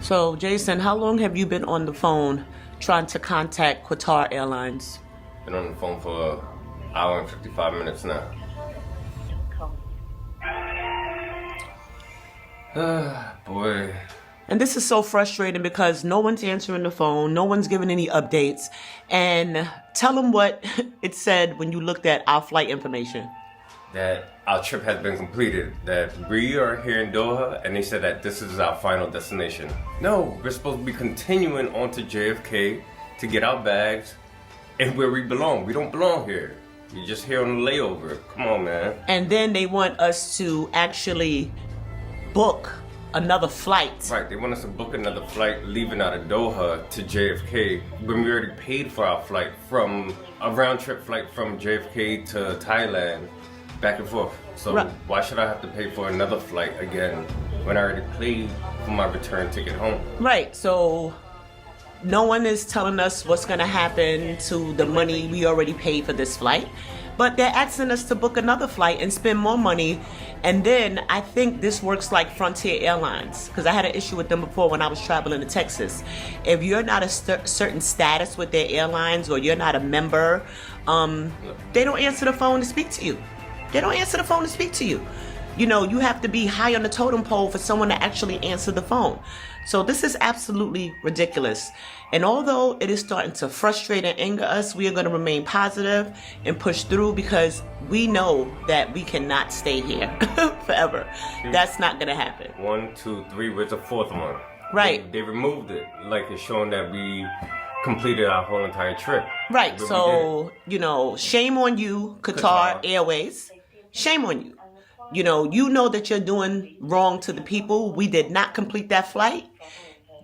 So, Jason, how long have you been on the phone trying to contact Qatar Airlines? Been on the phone for an hour and 55 minutes now. Boy. And this is so frustrating because no one's answering the phone, no one's giving any updates. And tell them what it said when you looked at our flight information. That our trip has been completed, that we are here in Doha, and they said that this is our final destination. No, we're supposed to be continuing on to JFK to get our bags and where we belong. We don't belong here. We're just here on a layover. Come on, man. And then they want us to actually book another flight. Right, they want us to book another flight leaving out of Doha to JFK when we already paid for our flight from a round trip flight from JFK to Thailand. Back and forth. So why should I have to pay for another flight again when I already paid for my return ticket home? Right. So no one is telling us what's going to happen to the money we already paid for this flight. But they're asking us to book another flight and spend more money. And then I think this works like Frontier Airlines, because I had an issue with them before when I was traveling to Texas. If you're not a certain status with their airlines or you're not a member, they don't answer the phone to speak to you. They don't answer the phone to speak to you. You know, you have to be high on the totem pole for someone to actually answer the phone. So this is absolutely ridiculous. And although it is starting to frustrate and anger us, we are going to remain positive and push through because we know that we cannot stay here forever. That's not going to happen. 1, 2, 3, where's the fourth one? Right. They removed it, like it's showing that we completed our whole entire trip. Right. But so, you know, shame on you, Qatar Airways. Shame on you. You know that you're doing wrong to the people. We did not complete that flight.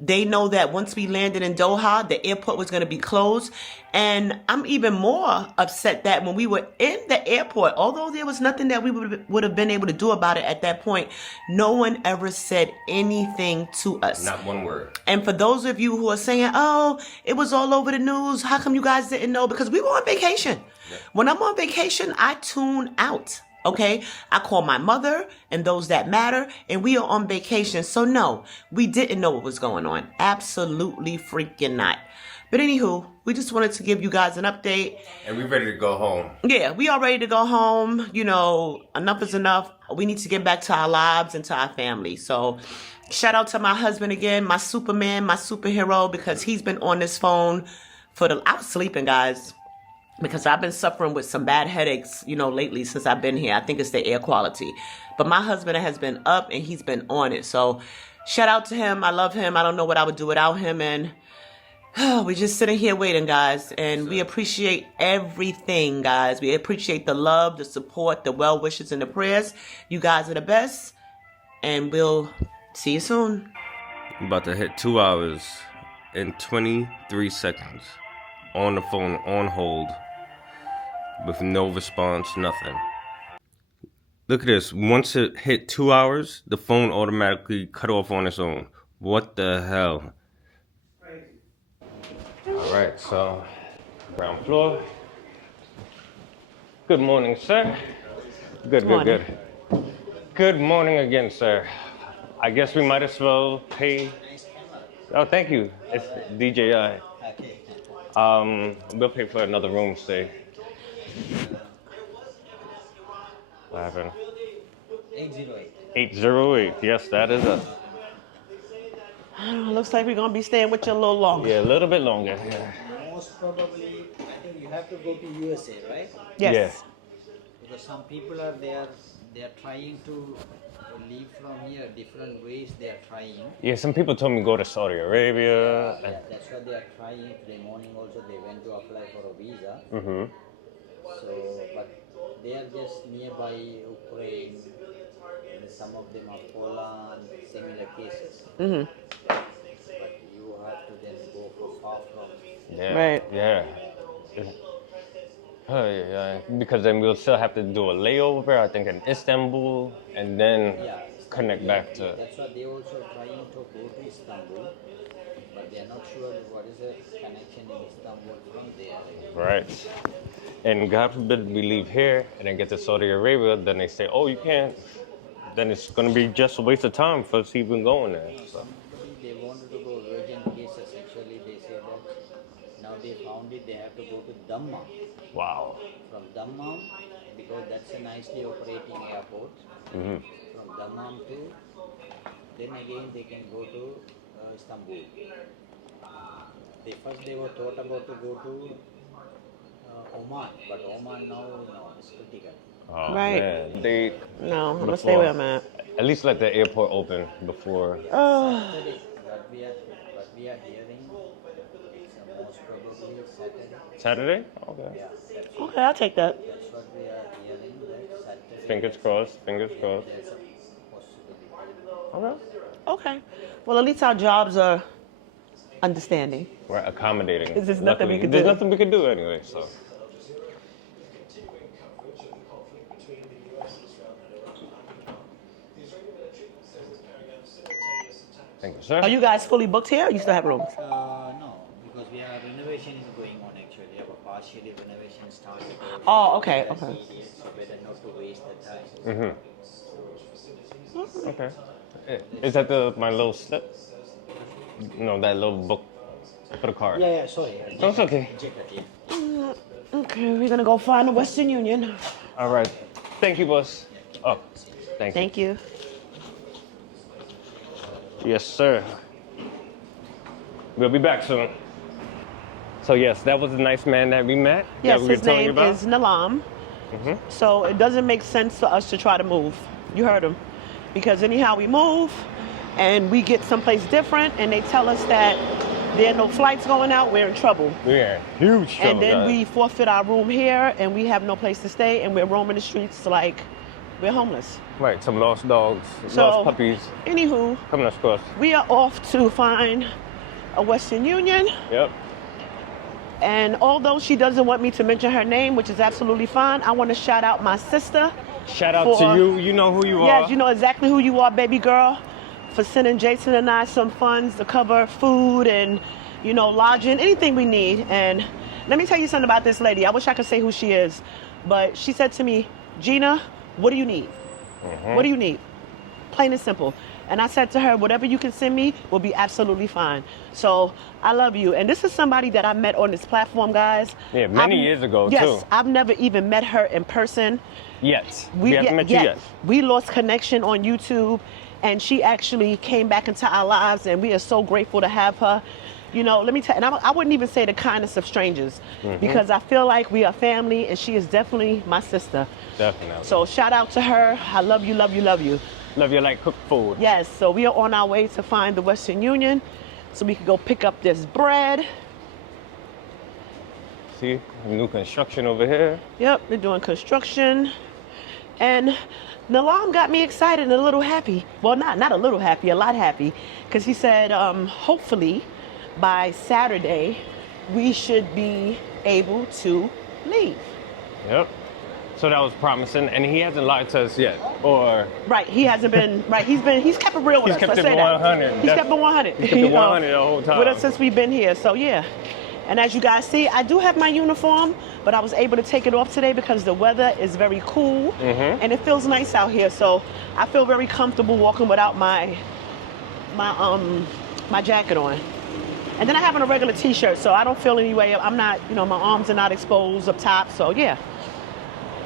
They know that once we landed in Doha, the airport was going to be closed. And I'm even more upset that when we were in the airport, although there was nothing that we would have been able to do about it at that point, no one ever said anything to us. Not one word. And for those of you who are saying, oh, it was all over the news, how come you guys didn't know? Because we were on vacation. Yeah. When I'm on vacation, I tune out. Okay, I call my mother and those that matter, and we are on vacation. So no, we didn't know what was going on. Absolutely freaking not. But anywho, we just wanted to give you guys an update. And we're ready to go home. Yeah, we are ready to go home. You know, enough is enough. We need to get back to our lives and to our family. So shout out to my husband again, my Superman, my superhero, because he's been on this phone I was sleeping, guys. Because I've been suffering with some bad headaches, lately since I've been here. I think it's the air quality. But my husband has been up and he's been on it. So shout out to him. I love him. I don't know what I would do without him. And we're just sitting here waiting, guys. And we appreciate everything, guys. We appreciate the love, the support, the well wishes, and the prayers. You guys are the best. And we'll see you soon. I'm about to hit 2 hours and 23 seconds on the phone, on hold, with no response, nothing. Look at this. Once it hit 2 hours, the phone automatically cut off on its own. What the hell? Alright, so, ground floor. Good morning, sir. Good. Good morning again, sir. I guess we might as well pay. Oh, thank you. It's DJI. We'll pay for another room stay. What happened? 808. 808. Yes, that is us. Looks like we're going to be staying with you a little longer. Yeah, a little bit longer. Yeah. Most probably, I think you have to go to USA, right? Yes. Yeah. Because some people are there, they are trying to leave from here, different ways they are trying. Yeah, some people told me go to Saudi Arabia. Yeah, that's what they are trying. Today morning also they went to apply for a visa. Mm-hmm. So, but they are just nearby Ukraine. And some of them are Poland, similar cases. Mm-hmm. But you have to then go for far from. Yeah. Right. Yeah. Yeah. Because then we'll still have to do a layover, I think, in Istanbul, and then connect back to. That's why they also trying to go to Istanbul, but they are not sure what is the connection in Istanbul from there. Right. And God forbid we leave here and then get to Saudi Arabia, then they say, oh, you can't. Then it's going to be just a waste of time for us even going there. So. Somebody they wanted to go urgent cases. Actually, they say that now they found it. They have to go to Dammam. Wow. From Dammam, because that's a nicely operating airport. Mm-hmm. From Dammam to, then again they can go to Istanbul. They were thought about to go to Oman, but Oman now is critical. Oh, Right. Man. They No, I'm gonna stay where I'm at. At least let the airport open before. Saturday, what we are hearing, it's most probably Saturday. Saturday? Okay. Yeah, Okay, I'll take that. that's what we are hearing. That Saturday. Fingers crossed. Fingers crossed. There's a possibility. Okay. Okay. Well, at least our jobs are understanding. We're accommodating. There's nothing we can There's do. nothing we can do anyway, so. Thank you, sir. Are you guys fully booked here? Or you still have rooms? No, because we have renovation is going on actually. We have a partially renovation started. Oh, okay, That's okay. needed, so better not to waste the time. Mm-hmm. Okay. Is that my little slip? No, that little book for the car. Yeah, sorry. No, it's okay. Okay, we're gonna go find the Western Union. All right. Thank you, boss. Oh, thank you. Thank you. Yes, sir. We'll be back soon. So yes, that was the nice man that we met. Yes, that we were his telling you name about. is Nalam. So it doesn't make sense for us to try to move. You heard him. Because anyhow we move and we get someplace different and they tell us that there are no flights going out, we're in trouble. We're in huge trouble. And then guys. we forfeit our room here and we have no place to stay and we're roaming the streets like we're homeless. Right, some lost dogs, So, lost puppies Anywho, coming across. we are off to find a Western Union. Yep. And although she doesn't want me to mention her name, which is absolutely fine, I want to shout out my sister. Shout out to you. You know who you are. Yes, you know exactly who you are, baby girl, for sending Jason and I some funds to cover food and, lodging, anything we need. And let me tell you something about this lady. I wish I could say who she is, but she said to me, Gina, what do you need? What do you need? Plain and simple. And I said to her, whatever you can send me will be absolutely fine. So I love you. And this is somebody that I met on this platform, guys. Yeah, many years ago, yes, too. Yes, I've never even met her in person. Yes. We haven't met you yet. We lost connection on YouTube, and she actually came back into our lives, and we are so grateful to have her. Let me tell you, and I wouldn't even say the kindness of strangers, because I feel like we are family, and she is definitely my sister. Definitely. So shout out to her. I love you, love you, love you. Love you like cooked food. Yes, so we are on our way to find the Western Union so we can go pick up this bread. See, new construction over here. Yep, they're doing construction. And Nalam got me excited and a little happy. Well, not a little happy, a lot happy. Because he said, hopefully by Saturday, we should be able to leave. Yep. So that was promising, and he hasn't lied to us yet, or right? He hasn't been right. He's kept it real with us. He's kept Let's it say that. 100. He's kept it 100. He's kept it 100 the whole time with us since we've been here. So yeah. And as you guys see, I do have my uniform, but I was able to take it off today because the weather is very cool and it feels nice out here. So I feel very comfortable walking without my jacket on. And then I have on a regular t-shirt, so I don't feel any way. I'm not, my arms are not exposed up top. So yeah.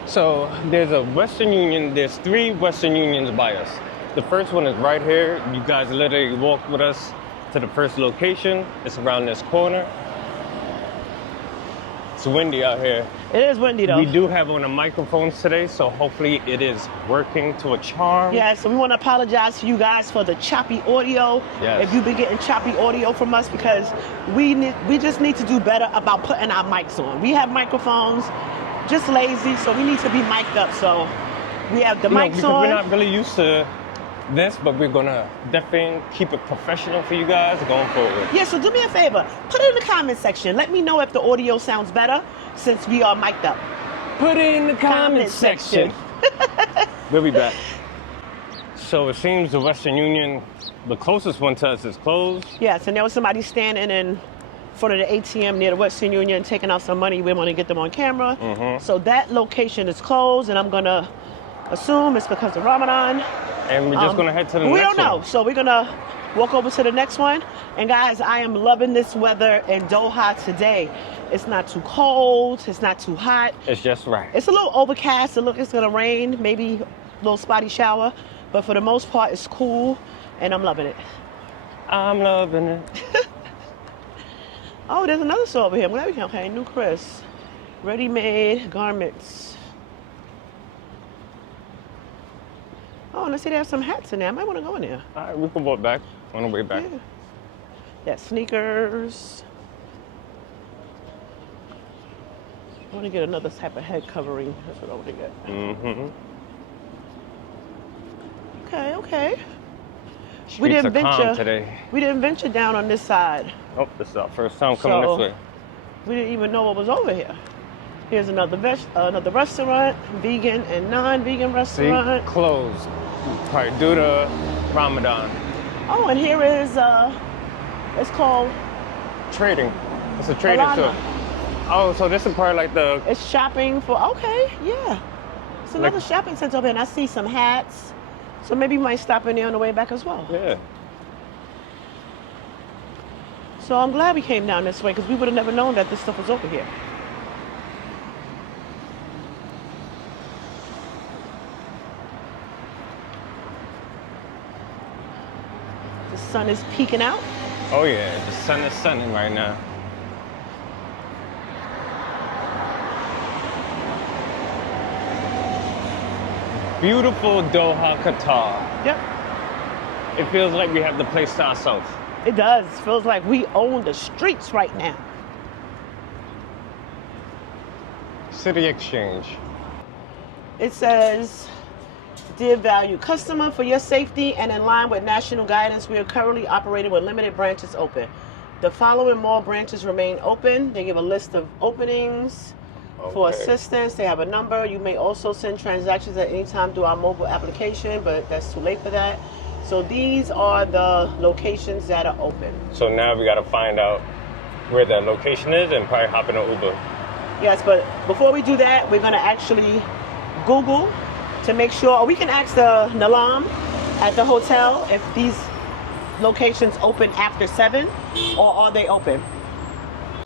So there's a Western Union, there's 3 Western Unions by us. The first one is right here. You guys literally walked with us to the first location. It's around this corner. It's windy out here. It is windy though. We do have on the microphones today, so hopefully it is working to a charm. Yeah, so we want to apologize to you guys for the choppy audio. Yes. If you've been getting choppy audio from us, because we just need to do better about putting our mics on. We have microphones, just lazy, so we need to be mic'd up. So we have the mics because on. we're not really used to this, but we're gonna definitely keep it professional for you guys going forward. Yeah, so do me a favor. Put it in the comment section. Let me know if the audio sounds better since we are mic'd up. Put it in the comment section. We'll be back. So it seems the Western Union, the closest one to us, is closed. Yes, and there was somebody standing in front of the ATM near the Western Union taking out some money. We want to get them on camera. So that location is closed, and I'm going to assume it's because of Ramadan. And we're just going to head to the next one. We don't know. So we're going to walk over to the next one. And guys, I am loving this weather in Doha today. It's not too cold. It's not too hot. It's just right. It's a little overcast. It looks it's going to rain, maybe a little spotty shower. But for the most part, it's cool, and I'm loving it. I'm loving it. Oh, there's another store over here. Okay, New Chris. Ready-made garments. Oh, and I see they have some hats in there. I might want to go in there. All right, we can walk back on the way back. Yeah. Yeah, sneakers. I want to get another type of head covering. That's what I want to get. Okay. We didn't venture today. We didn't venture down on this side. Oh, this is our first time coming this way. We didn't even know what was over here. Here's another restaurant, vegan and non-vegan restaurant. See, closed. Probably due to Ramadan. Oh, and here is it's called Trading. It's a trading Alana. store. Oh, so this is probably like the... It's shopping for, okay, yeah. It's another shopping center over here, and I see some hats. So maybe we might stop in there on the way back as well. Yeah. So I'm glad we came down this way, because we would have never known that this stuff was over here. The sun is peeking out. Oh yeah, the sun is sunning right now. Beautiful Doha, Qatar. Yep. It feels like we have the place to ourselves. It does. Feels like we own the streets right now. City Exchange. It says, dear valued customer, for your safety and in line with national guidance, we are currently operating with limited branches open. The following mall branches remain open. They give a list of openings. For assistance, they have a number. You may also send transactions at any time through our mobile application, but that's too late for that. So these are the locations that are open. So now we got to find out where that location is and probably hop in an Uber. Yes, but before we do that, we're going to actually Google to make sure, or we can ask the Nalam at the hotel if these locations open after 7, or are they open?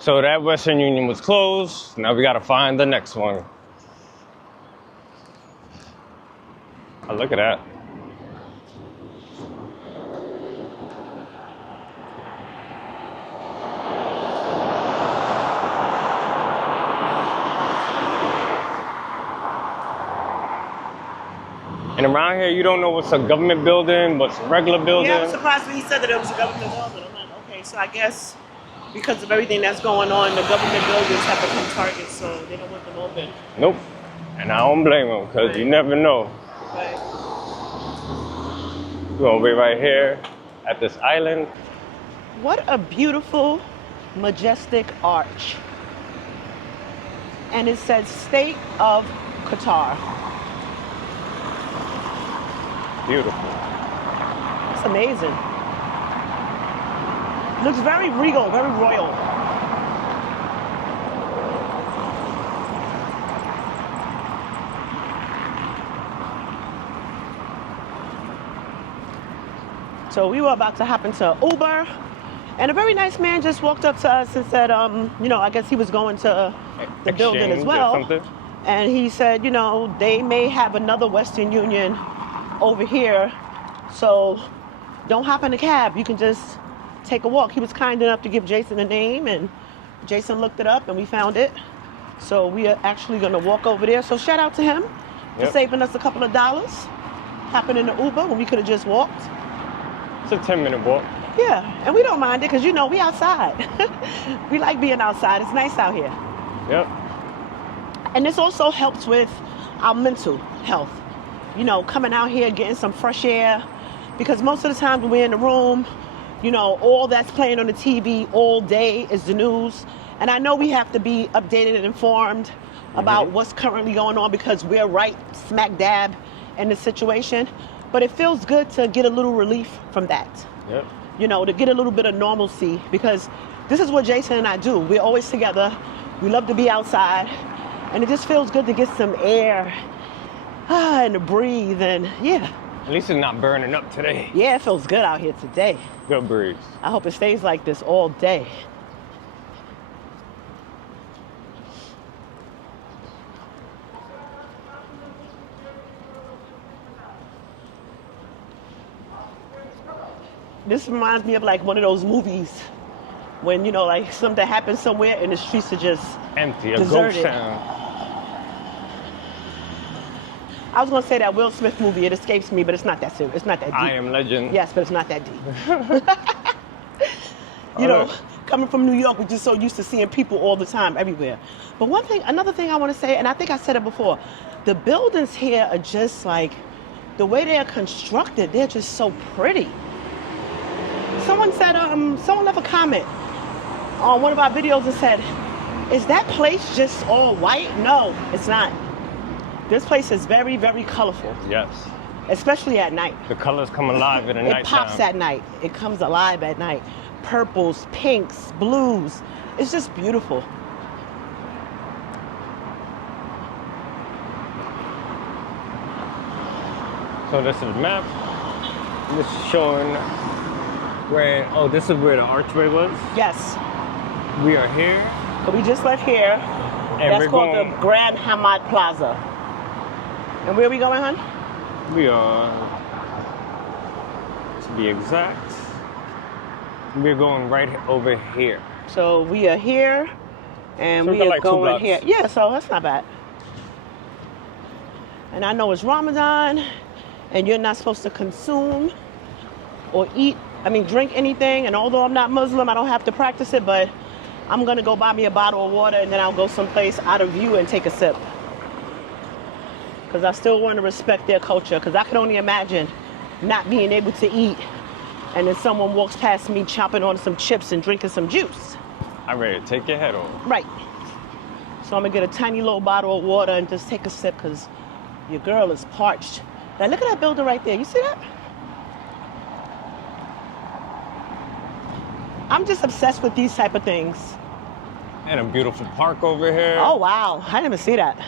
So that Western Union was closed. Now we got to find the next one. Oh, look at that. And around here, you don't know what's a government building, what's a regular building. Yeah, I'm surprised when he said that it was a government building. I'm like, okay, so I guess because of everything that's going on, the government buildings have become targets, so they don't want them open. Nope. And I don't blame them, because you never know. Right. We're going to be right here at this island. What a beautiful, majestic arch. And it says State of Qatar. Beautiful. It's amazing. Looks very regal, very royal. So we were about to hop into Uber, and a very nice man just walked up to us and said, I guess he was going to the building as well. And he said, they may have another Western Union over here, so don't hop in a cab. You can just take a walk. He was kind enough to give Jason a name, and Jason looked it up, and we found it. So we are actually going to walk over there. So shout out to him for Yep. saving us a couple of dollars. Hopping in the Uber when we could have just walked. It's a 10-minute walk. Yeah, and we don't mind it because, you know, we outside. We like being outside. It's nice out here. Yep. And this also helps with our mental health. You know, coming out here, getting some fresh air. Because most of the time when we're in the room, you know, all that's playing on the TV all day is the news. And I know we have to be updated and informed about what's currently going on because we're right smack dab in the situation. But it feels good to get a little relief from that. Yep. You know, to get a little bit of normalcy, because this is what Jason and I do. We're always together. We love to be outside, and it just feels good to get some air and to breathe, and yeah. At least it's not burning up today. Yeah, it feels good out here today. Good breeze. I hope it stays like this all day. This reminds me of like one of those movies when, you know, like something happens somewhere and the streets are just Empty, a deserted. ghost town. I was gonna say that Will Smith movie. It escapes me, but it's not that serious. It's not that deep. I Am Legend. Yes, but it's not that deep. You Oh, know, look. coming from New York, we're just so used to seeing people all the time, everywhere. But another thing I want to say, and I think I said it before, the buildings here are just like the way they're constructed. They're just so pretty. Someone said, someone left a comment on one of our videos and said, "Is that place just all white?" No, it's not. This place is very, very colorful, Yes. especially at night. The colors come alive at a night It pops time. at night. It comes alive at night. Purples, pinks, blues. It's just beautiful. So this is a map. This is showing where, oh, this is where the archway was. Yes. We are here. So we just left here. And That's we're called going, the Grand Hamad Plaza. And where are we going, hon? we are, to be exact, we're going right over here. So we are here, and So we we got are like 2 going blocks. here. Yeah, so that's not bad. And I know it's Ramadan, and you're not supposed to consume or drink anything. And although I'm not Muslim, I don't have to practice it, but I'm gonna go buy me a bottle of water, and then I'll go someplace out of view and take a sip. Because I still want to respect their culture, because I can only imagine not being able to eat, and then someone walks past me chomping on some chips and drinking some juice. I'm ready to take your head off. Right. So I'm gonna get a tiny little bottle of water and just take a sip, because your girl is parched. Now look at that building right there. You see that? I'm just obsessed with these type of things. And a beautiful park over here. Oh wow, I didn't even see that.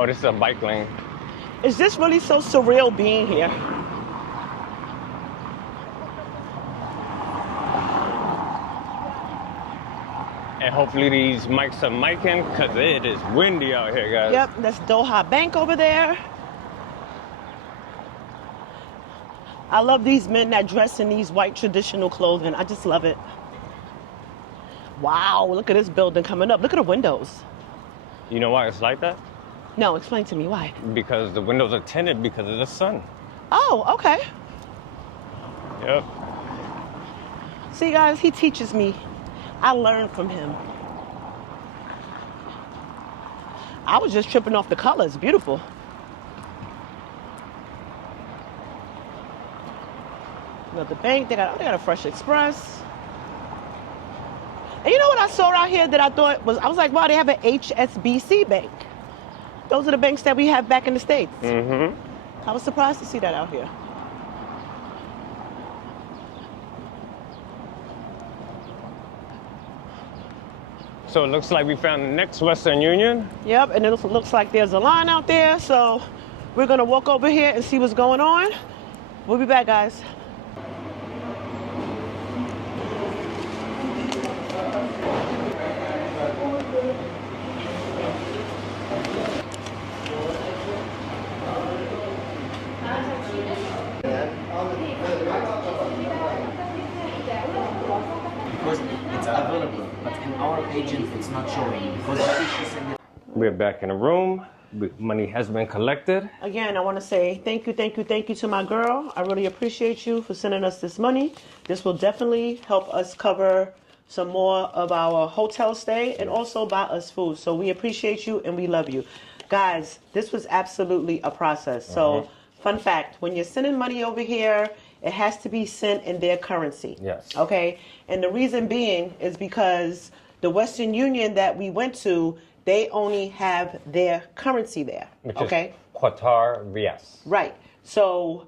Oh, this is a bike lane. Is this really so surreal being here? And hopefully these mics are micing because it is windy out here, guys. Yep, that's Doha Bank over there. I love these men that dress in these white traditional clothing. I just love it. Wow, look at this building coming up. Look at the windows. You know why it's like that? No, explain to me why. Because the windows are tinted because of the sun. Oh, okay. Yep. See, guys, he teaches me. I learn from him. I was just tripping off the colors. Beautiful. Another bank. They got a Fresh Express. And you know what I saw out here that I thought was, I was like, wow, they have an HSBC bank. Those are the banks that we have back in the States. Mm-hmm. I was surprised to see that out here. So it looks like we found the next Western Union. Yep, and it looks like there's a line out there, so we're gonna walk over here and see what's going on. We'll be back, guys. because it's available, but in our agent it's not showing because maybe she sent it. We're back in the room. Money has been collected. Again, I want to say thank you to my girl. I really appreciate you for sending us this money. This will definitely help us cover some more of our hotel stay and also buy us food. So we appreciate you and we love you. Guys, this was absolutely a process. So, fun fact, when you're sending money over here, it has to be sent in their currency. Yes. Okay? And the reason being is because the Western Union that we went to, they only have their currency there. Which okay? is Qatar Riyas. Right. So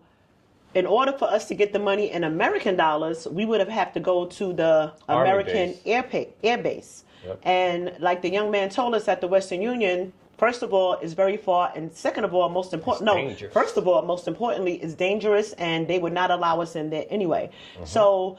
in order for us to get the money in American dollars, we would have to go to the Army American base. air base. Yep. And like the young man told us at the Western Union, first of all, it's very far, and second of all, most important, dangerous. first of all, most importantly, it's dangerous, and they would not allow us in there anyway. So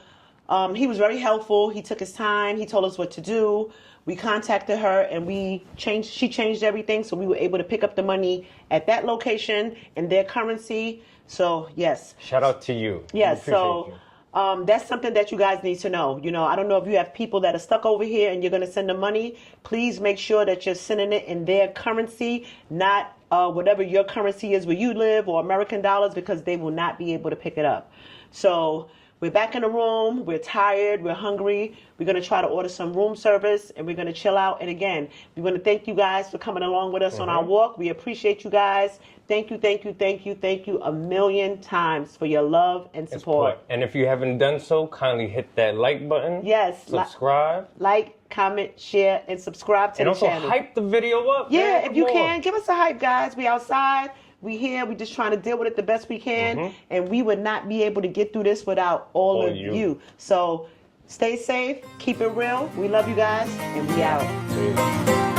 he was very helpful. He took his time. He told us what to do. We contacted her, and she changed everything, so we were able to pick up the money at that location in their currency. So yes. Shout out to you. Yes. We appreciate you. That's something that you guys need to know. You know, I don't know if you have people that are stuck over here and you're going to send them money. Please make sure that you're sending it in their currency, not whatever your currency is where you live or American dollars, because they will not be able to pick it up. So we're back in the room. We're tired. We're hungry. We're going to try to order some room service and we're going to chill out. And again, we want to thank you guys for coming along with us on our walk. We appreciate you guys. Thank you a million times for your love and support. And if you haven't done so, kindly hit that like button. Yes. Subscribe. Like, comment, share, and subscribe to And the also channel. hype the video up. Yeah, man. if Come you on. can, give us a hype, guys. We outside. We here. We just trying to deal with it the best we can. And we would not be able to get through this without all of you. So stay safe. Keep it real. We love you guys. And we out. Peace.